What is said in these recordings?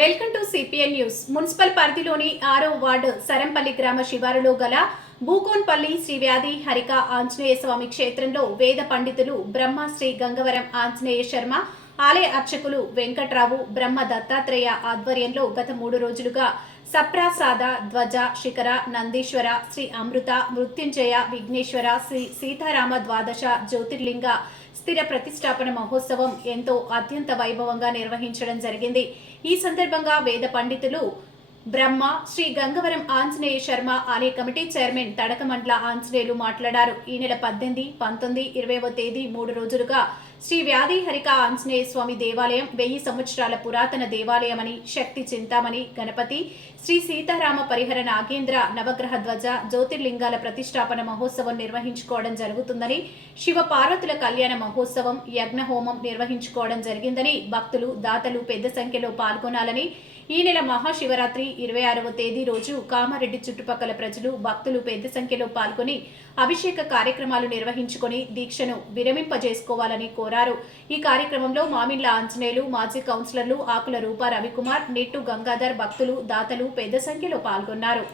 Welcome to CPN news. Municipal పరిధిలోని 6వ ward Sarampalli గ్రామ శివారులో గల బూకోన్పల్లి శ్రీ వ్యాధి హరిక ఆంజనేయ స్వామి క్షేత్రంలో వేద పండితులు బ్రహ్మ శ్రీ గంగవరం ఆంజనేయ శర్మ, ఆలయ అర్చకులు వెంకట్రావు, బ్రహ్మ దత్తాత్రేయ ఆధ్వర్యంలో గత 3 రోజులుగా సప్రాసాద, ధ్వజ, శిఖర, నందీశ్వర, శ్రీ అమృత, మృత్యుంజయ, విఘ్నేశ్వర, శ్రీ సీతారామ ద్వాదశ జ్యోతిర్లింగ స్థిర ప్రతిష్టాపన మహోత్సవం ఎంతో అత్యంత వైభవంగా నిర్వహించడం జరిగింది. ఈ సందర్భంగా వేద పండితులు బ్రహ్మ శ్రీ గంగవరం ఆంజనేయ శర్మ ఆలయ కమిటీ చైర్మన్ తడకమండ్ల ఆంజనేయులు మాట్లాడారు. ఈ నెల 18, 19, 20వ తేదీ 3 రోజులుగా శ్రీ వ్యాధి హరిక ఆంజనేయ స్వామి దేవాలయం 1000 సంవత్సరాల పురాతన దేవాలయమని, శక్తి చింతామణి, గణపతి, శ్రీ సీతారామ పరిహర నాగేంద్ర నవగ్రహ ధ్వజ జ్యోతిర్లింగాల ప్రతిష్టాపన మహోత్సవం నిర్వహించుకోవడం జరుగుతుందని, శివ పార్వతుల కళ్యాణ మహోత్సవం, యజ్ఞ హోమం నిర్వహించుకోవడం జరిగిందని, భక్తులు దాతలు పెద్ద సంఖ్యలో పాల్గొనాలని, ఈ నెల మహాశివరాత్రి 26వ తేదీ రోజు కామారెడ్డి చుట్టుపక్కల ప్రజలు, భక్తులు పెద్ద సంఖ్యలో పాల్గొని అభిషేక కార్యక్రమాలు నిర్వహించుకొని దీక్షను విరమింపజేసుకోవాలని కోరారు. ఈ కార్యక్రమంలో మామిండ్ల ఆంజనేయులు, మాజీ కౌన్సిలర్లు ఆకుల రూపా రవికుమార్, నెట్టు గంగాధర్, భక్తులు దాతలు పెద్ద సంఖ్యలో పాల్గొన్నారు.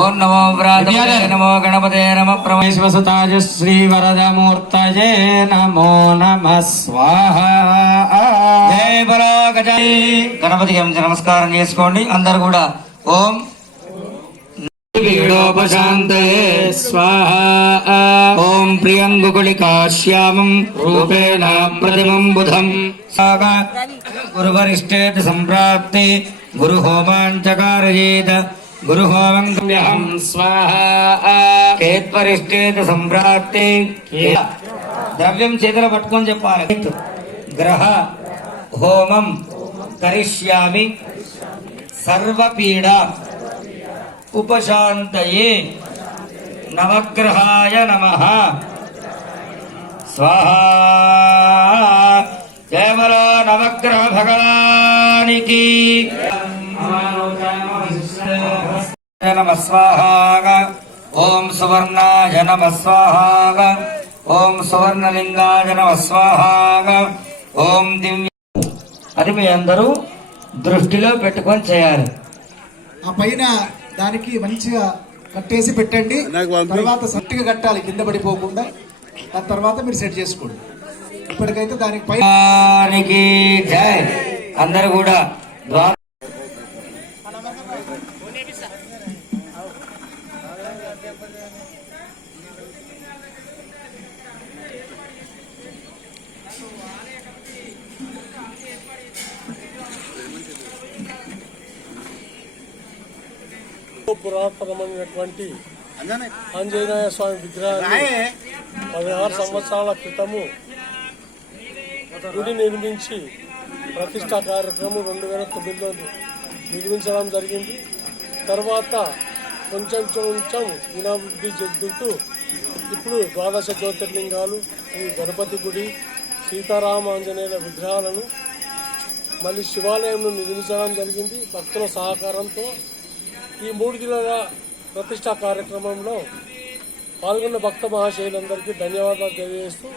ఓం నమో వ్రాతపతే నమో గణపతే నమ ప్రమేశ్వసుతాయ శ్రీ వరదమూర్తయే నమో నమః స్వాహా. జయ బలో గజాయ. గణపతికి నమస్కారం చేసుకోండి అందరు కూడా. ఓం పీడోపశాంతయే స్వాహా. ఓం ప్రియంగుకుళికాశ్యామం రూపేణ ప్రతిమం బుధం గురువరిష్ఠేత సంప్రాప్తి గురు హోమాంచకారయేత్ గురు హోమం స్వాహా. కేత్వరిష్ఠేత సంప్రాప్తి ద్రవ్యం చేతులు పట్టుకొని చెప్పాలి. గ్రహ హోమం కరిష్యామి సర్వపీడ ఉపశాంతయే నవగ్రహాయ నమః స్వాహా. జయ బలో నవగ్రహ భగవానికి నమః స్వాహా. ఓం సువర్ణాయ నమః స్వాహా. ఓం సువర్ణలింగాయ నమః స్వాహా. ఓం దివ్య. అది మీ అందరూ దృష్టిలో పెట్టుకొని చేయాలి. ఆ పైన దానికి మంచిగా కట్టేసి పెట్టండి. తర్వాత సట్టిగా కట్టాలి కింద పడిపోకుండా. దాని తర్వాత మీరు సెట్ చేసుకోండి. ఇప్పటికైతే దానికి పైన జై. అందరూ కూడా పురాతనమైనటువంటి ఆంజనేయ స్వామి విగ్రహాన్ని 16 సంవత్సరాల క్రితము గుడి నిర్మించి ప్రతిష్టా కార్యక్రమం 2009లో నిర్మించడం జరిగింది. తర్వాత కొంచెం దినాభివృద్ధి చెందుతూ ఇప్పుడు ద్వాదశ జ్యోతిర్లింగాలు, ఈ గణపతి గుడి, సీతారామ ఆంజనేయుల విగ్రహాలను మళ్ళీ శివాలయంను నిర్మించడం జరిగింది భక్తుల సహకారంతో. ఈ 3 దినాల ప్రతిష్టా కార్యక్రమంలో పాల్గొన్న భక్త మహాశయులందరికీ ధన్యవాదాలు తెలియజేస్తూ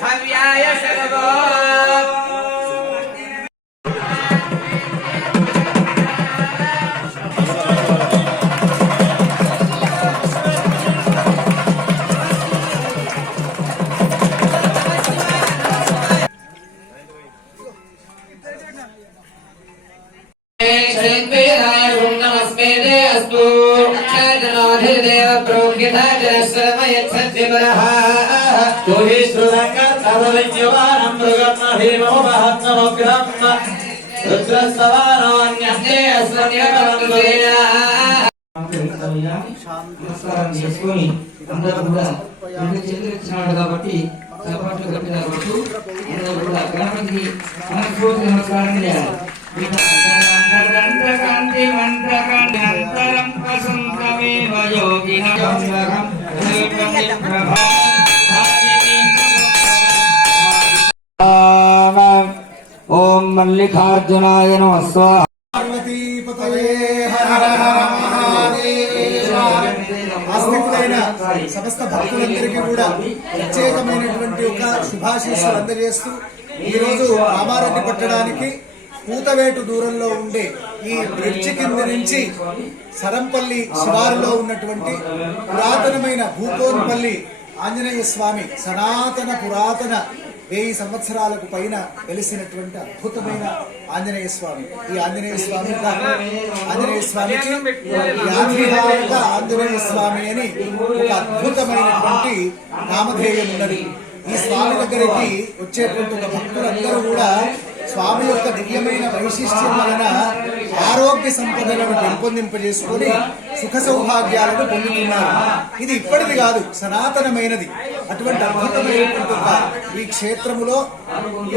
హవ్యాయ సర్వో अस्तु प्रोक्यता जलश्रमयच्छद्विमरः కదలించవారం మృగమ్మ భీమోపహత్నమగ్రహం రుద్రస్తవానాన్యస్తే నమస్కారం చేసుకొని అందరూ కూడా రెండు చేతులు ఇచ్చినాడు కాబట్టి చప్పట్లు గట్టిగా కొట్టు అందరూ కూడా గణపతికి మనస్ఫూర్తి నమస్కారం చేయాలి. కాంతి మంత్రకాంతి అంతరం వసంతమేవ యోగినః ఓం మల్లికార్జునాయ నమః స్వాహా. పార్వతీపతయే హర హర మహాదేవ. ఆస్తికులైన సమస్త భక్తులందరికీ కూడా ప్రత్యేకమైనటువంటి ఒక శుభాశీస్సులు అందజేస్తూ ఈరోజు రామారెడ్డి పట్టడానికి పూతవేటు దూరంలో ఉండే ఈ బ్రిడ్జి కింద నుంచి సరంపల్లి శివారులో ఉన్నటువంటి పురాతనమైన భూకోన్పల్లి ఆంజనేయ స్వామి సనాతన పురాతన 1000 సంవత్సరాలకు పైన వెలిసినటువంటి అద్భుతమైన ఆంజనేయ స్వామి. ఈ ఆంజనేయ స్వామికి యాత్రిహారక ఆంజనేయ స్వామి అని ఒక అద్భుతమైనటువంటి నామధేయం ఉన్నది. ఈ స్వామి దగ్గరికి వచ్చేటువంటి ఒక భక్తులందరూ కూడా స్వామి యొక్క దివ్యమైన వైశిష్ట్యం వలన ఆరోగ్య సంపదలను పెంపొందింపజేసుకొని సుఖ సౌభాగ్యాలను పొందుతున్నారు. ఇది ఇప్పటిది కాదు, సనాతనమైనది. అటువంటి అద్భుతమైనటువంటి ఒక ఈ క్షేత్రములో ఈ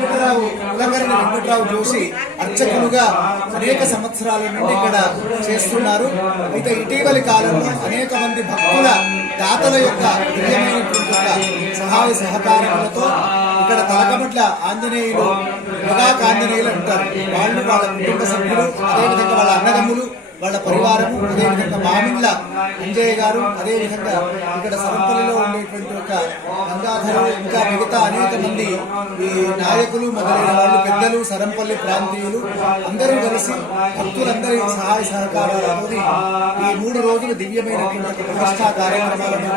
కులకర్ణి వెంకటరావు జోషి అర్చకులుగా అనేక సంవత్సరాల నుండి ఇక్కడ చేస్తున్నారు. అయితే ఇటీవలి కాలంలో అనేక మంది భక్తుల దాతల యొక్క దివ్యమైనటువంటి సహాయ సహకారములతో ఇక్కడ తలకమట్ల ఆంజనేయులు ఆంజనేయులు అంటారు. వాళ్ళు వాళ్ళ కుటుంబ సభ్యులు, అదేవిధంగా వాళ్ళ అన్నదమ్ములు, వాళ్ళ పరివారము, అదేవిధంగా మామిళ్ళ అంజయ్య గారు, అదేవిధంగా ఇక్కడ సరంపల్లిలో ఉండేటువంటి ఒక గంగాధరం, ఇంకా మిగతా అనేక మంది ఈ నాయకులు మొదలైన వాళ్ళు, పెద్దలు, సరంపల్లి ప్రాంతీయులు అందరూ కలిసి భక్తులందరి సహాయ సహకారాలతో ఈ 3 రోజులు దివ్యమైనటువంటి ప్రతిష్టా కార్యక్రమాలను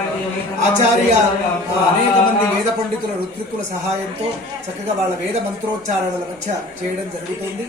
ఆచార్య అనేక మంది వేద పండితుల ఋత్విక్కుల సహాయంతో చక్కగా వాళ్ళ వేద మంత్రోచ్చారణల మధ్య చేయడం జరుగుతుంది.